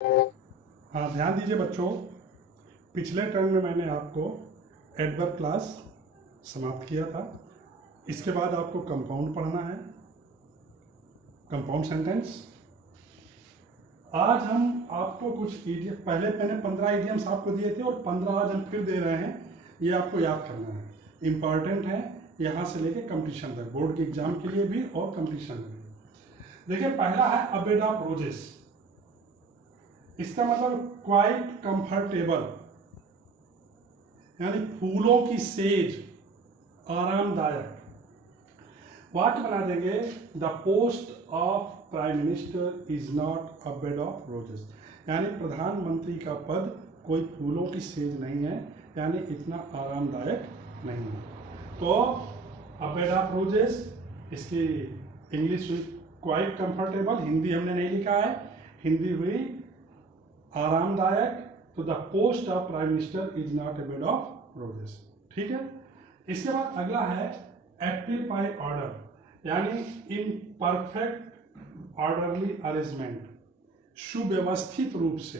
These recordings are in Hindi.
हाँ, ध्यान दीजिए बच्चों। पिछले टर्म में मैंने आपको एडवर्ब क्लास समाप्त किया था। इसके बाद आपको कंपाउंड पढ़ना है, कंपाउंड सेंटेंस। आज हम आपको कुछ इडियम, पहले मैंने 15 इडियम्स आपको दिए थे और 15 आज हम फिर दे रहे हैं। ये आपको याद करना है, इम्पॉर्टेंट है, यहाँ से लेके कंपटीशन तक, बोर्ड के एग्जाम के लिए भी और कंपटीशन में भी। देखिए, पहला है अ बेड ऑफ रोजेस। इसका मतलब क्वाइट कंफर्टेबल, यानी फूलों की सेज, आरामदायक। वाक्य बना देंगे, the post of prime minister is not a bed of roses, यानी प्रधानमंत्री का पद कोई फूलों की सेज नहीं है, यानी इतना आरामदायक नहीं है। तो अ बेड ऑफ रोजेस, इसकी इंग्लिश हुई क्वाइट कंफर्टेबल, हिंदी हमने नहीं लिखा है, हिंदी हुई आरामदायक। तो the post of prime minister is not a bed of roses. ठीक है। इसके बाद अगला है एक्टिव बाय ऑर्डर, यानी इन परफेक्ट ऑर्डरली अरेंजमेंट, सुव्यवस्थित रूप से,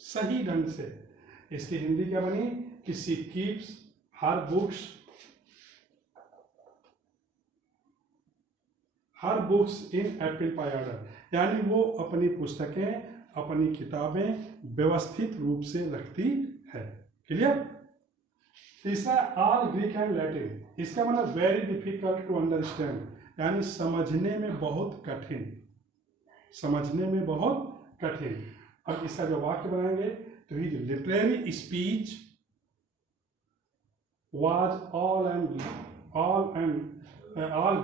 सही ढंग से। इसकी हिंदी क्या बनी कि she keeps her books in active by order, यानी वो अपनी पुस्तकें, अपनी किताबें व्यवस्थित रूप से रखती है। क्लियर। तीसरा ऑल ग्रीक एंड लैटिन, इसका मतलब वेरी डिफिकल्ट टू अंडरस्टैंड, यानी समझने में बहुत कठिन, समझने में बहुत कठिन। अब इसका जो वाक्य बनाएंगे, तो his literary speech was all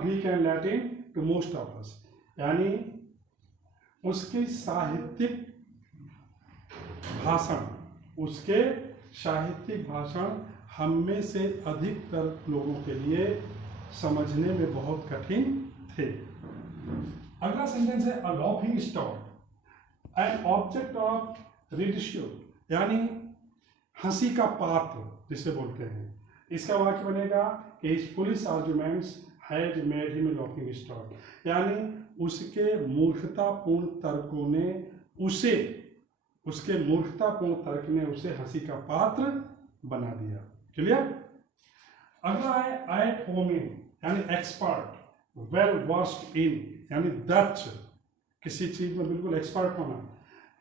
Greek and Latin to most of us, यानी उसकी साहित्यिक भाषण हम में से अधिकतर लोगों के लिए समझने में बहुत कठिन थे। अगला सेंटेंस है a laughing stock an object of ridicule, यानी हंसी का पात्र जिसे बोलते हैं। इसका वाक्य बनेगा कि his foolish arguments had made him laughing stock, यानी उसके मूर्खतापूर्ण तर्कों ने उसे हंसी का पात्र बना दिया। क्लियर। अगला है एट होम इन, यानी एक्सपर्ट, वेल वर्स्ड इन, यानी दक्ष, किसी चीज में बिल्कुल एक्सपर्ट होना।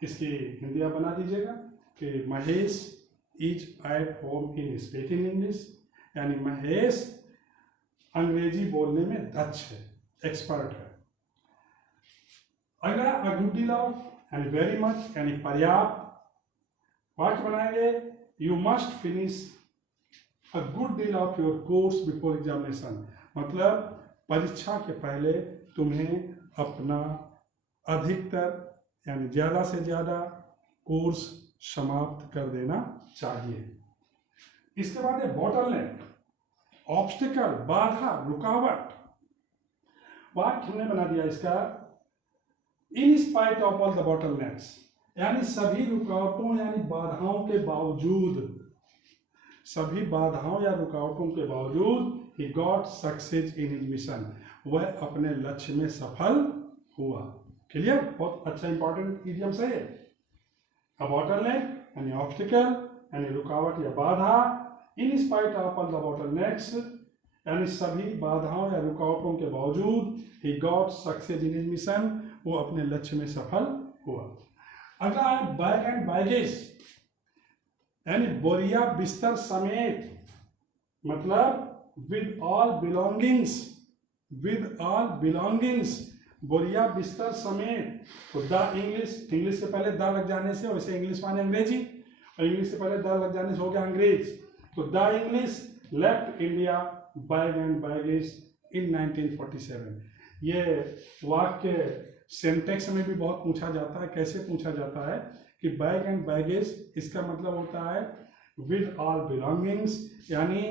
इसकी हिंदी आप बना दीजिएगा कि Mahesh is at home in speaking English, यानी महेश अंग्रेजी बोलने में दक्ष है, एक्सपर्ट है। अगला अ गुड डील ऑफ, यानी वेरी मच, यानी पर्याप्त। वाक्य बनाएंगे, you must finish a good deal of your course before examination, मतलब परीक्षा के पहले तुम्हें अपना अधिकतर, यानी ज्यादा से ज्यादा कोर्स समाप्त कर देना चाहिए। इसके बाद है बॉटलनेक, ऑब्स्टिकल, बाधा, रुकावट। वाक्य हमने बना दिया इसका, in spite of all the bottlenecks, यानी सभी रुकावटों यानी बाधाओं के बावजूद, सभी बाधाओं या रुकावटों के बावजूद he got success in his mission, वह अपने लक्ष्य में सफल हुआ। क्लियर। बहुत अच्छा इंपॉर्टेंट इडियम है ये। अ बॉटलनेक यानी ऑब्स्टिकल, यानी रुकावट या बाधा, in spite of all the bottlenecks, यानी सभी बाधाओं या रुकावटों के बावजूद he got success in his mission, वो अपने लक्ष्य में सफल हुआ। अगला है बैग एंड बैगेज, यानी बोरिया बिस्तर समेत, मतलब विद ऑल बिलोंगिंग्स, बोरिया बिस्तर समेत। तो द इंग्लिश से पहले द लग जाने से, वैसे इंग्लिश माने अंग्रेजी, और इंग्लिश से पहले द लग जाने से हो गया अंग्रेज। तो the English left India bag and baggage in 1947। ये वाक्य सेंटेक्स में भी बहुत पूछा जाता है। कैसे पूछा जाता है कि बैग एंड बैगेज, इसका मतलब होता है विद ऑल बिलोंगिंग्स, यानी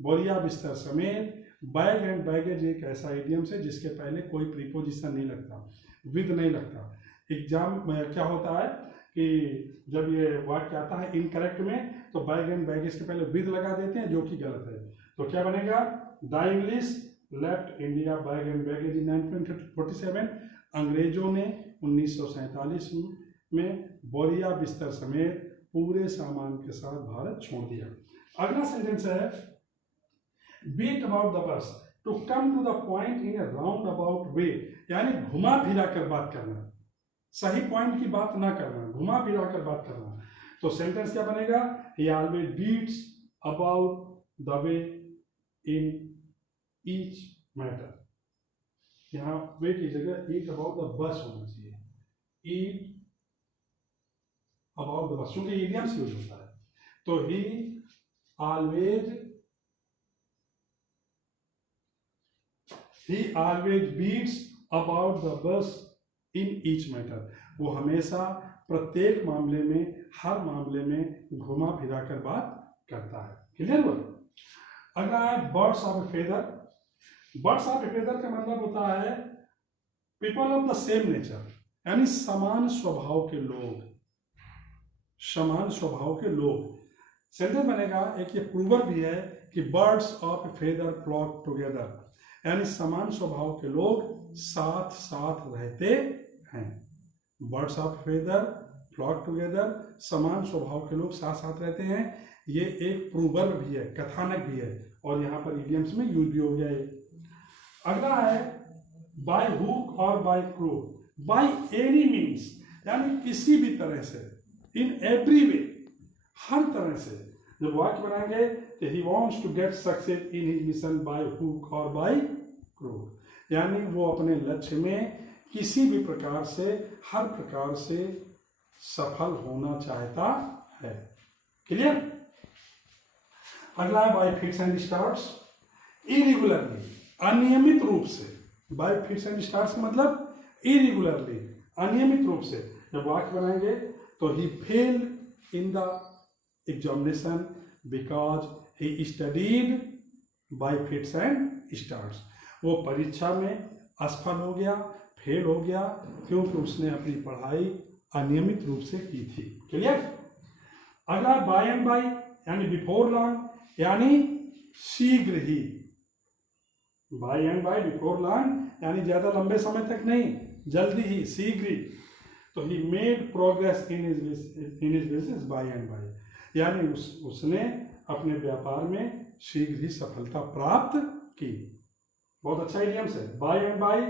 बोरिया बिस्तर समेत। बैग एंड बैगेज एक ऐसा इडियम है जिसके पहले कोई प्रीपोजिशन नहीं लगता, विद नहीं लगता। एग्जाम में क्या होता है कि जब ये वाक्य आता है इनकरेक्ट में, तो बैग एंड बैगेज के पहले विद लगा देते हैं, जो कि गलत है। तो क्या बनेगा, the English left India bag and baggage in 1947, अंग्रेजों ने 1947 में बोरिया बिस्तर समेत पूरे सामान के साथ भारत छोड़ दिया। अगला सेंटेंस है beat about the bush to come to the point in a roundabout way, यानी घुमा फिरा कर बात करना, सही पॉइंट की बात ना करना, घुमा फिरा कर बात करना। तो सेंटेंस क्या बनेगा? He always beats about the way in each matter. यहाँ वे की जगह ईट अबाउट द बस होना चाहिए, ईट अबाउट द बस, क्योंकि इडियम्स यूज होता है। तो he always beats about the bush in each matter, वो हमेशा प्रत्येक मामले में, हर मामले में घुमा फिरा कर बात करता है। क्लियर हुआ? अगला है birds of a feather. Birds of a feather का मतलब होता है people of the same nature, यानी समान स्वभाव के लोग, समान स्वभाव के लोग। सेंटेंस बनेगा, एक ये प्रूवर भी है कि birds of a feather flock together, यानी समान स्वभाव के लोग साथ साथ रहते हैं। Birds of feather flock together, समान स्वभाव के लोग साथ साथ रहते हैं। ये एक प्रूवर्ब भी है, कथानक भी है, और यहाँ पर इडियम्स में यूज भी हो गया है। अगला है बाय हुक और by crook, by any means, यानी किसी भी तरह से, इन एवरी वे, हर तरह से। जब वाक्य बनाएंगे कि he wants to get success in his mission by hook और बाय क्रूक, यानी वो अपने लक्ष्य में किसी भी प्रकार से, हर प्रकार से सफल होना चाहता है। क्लियर? अगला है bye fits and starts, irregularly, अनियमित रूप से। बाय फिट्स एंड स्टार्ट्स का मतलब इरेगुलरली, अनियमित रूप से। जब वाक्य बनाएंगे तो he failed in the examination because he studied by fits and starts, वो परीक्षा में असफल हो गया, फेल हो गया, क्योंकि उसने अपनी पढ़ाई अनियमित रूप से की थी। क्लियर? अगला बाय एंड बाय, यानी बिफोर लॉन्ग, यानी शीघ्र ही। By and by, before long, यानी ज्यादा लंबे समय तक नहीं, जल्दी ही, शीघ्र ही। तो he made progress in his business by and by, यानी उसने अपने व्यापार में शीघ्र ही सफलता प्राप्त की। बहुत अच्छा इडियम्स है, by and by,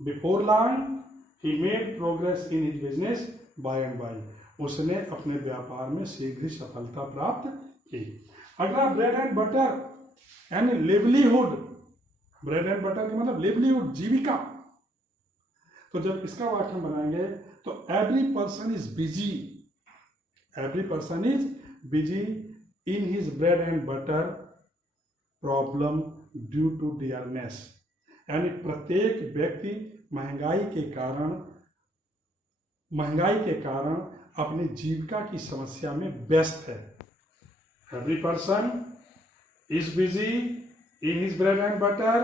before long, he made progress in his business by and by, उसने अपने व्यापार में शीघ्र ही सफलता प्राप्त की। अगला ब्रेड एंड बटर, यानी लिवलीहुड। ब्रेड एंड बटर का मतलब लिवलीहुड, जीविका। तो जब इसका वाक्य बनाएंगे तो every person is busy, every person is busy in his bread and butter problem due to dearness, यानी प्रत्येक व्यक्ति महंगाई के कारण अपनी जीविका की समस्या में व्यस्त है। Every person is busy in his bread and butter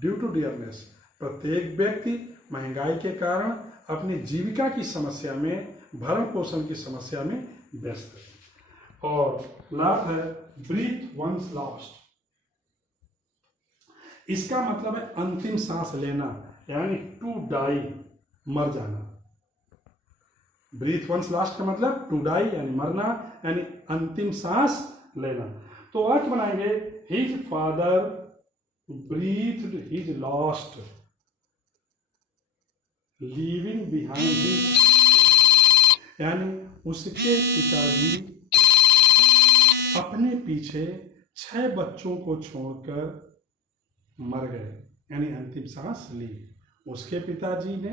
due to dearness, प्रत्येक व्यक्ति महंगाई के कारण अपनी जीविका की समस्या में, भरण पोषण की समस्या में व्यस्त है। और लास्ट है ब्रीथ वंस लास्ट, इसका मतलब है अंतिम सांस लेना, यानी टू डाई, मर जाना। ब्रीथ वंस लास्ट का मतलब टू डाई, यानी मरना, यानी अंतिम सांस लेना। तो अर्थ बनाएंगे his father breathed his last leaving behind his, यानी उसके पिताजी अपने पीछे 6 बच्चों को छोड़कर मर गए, यानी अंतिम सांस ली। उसके पिताजी ने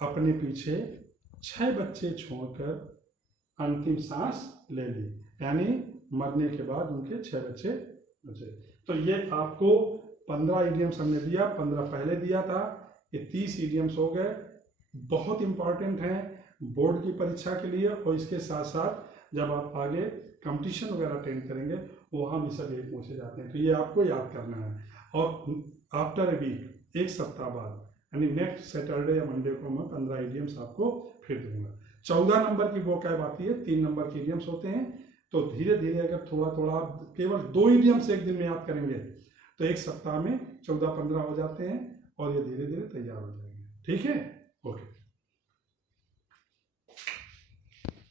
अपने पीछे 6 बच्चे छोड़कर अंतिम सांस ले ली, यानी मरने के बाद उनके 6 बच्चे बचे। तो ये आपको 15 इडियम्स हमने दिया, 15 पहले दिया था, ये 30 इडियम्स हो गए। बहुत इंपॉर्टेंट हैं बोर्ड की परीक्षा के लिए, और इसके साथ साथ जब आप आगे कंपटीशन वगैरह अटेंड करेंगे वहाँ भी सब ये पूछे जाते हैं। तो ये आपको याद करना है। और आफ्टर ए वीक, एक सप्ताह बाद, यानी नेक्स्ट सैटरडे या मंडे को मैं 15 इडियम्स आपको फिर दूंगा। 14 नंबर की वोकैब आती है, 3 नंबर के इडियम्स होते हैं। तो धीरे धीरे अगर थोड़ा थोड़ा केवल 2 इडियम्स एक दिन में याद करेंगे तो एक सप्ताह में 14-15 हो जाते हैं, और ये धीरे धीरे तैयार हो जाएंगे। ठीक है, ओके।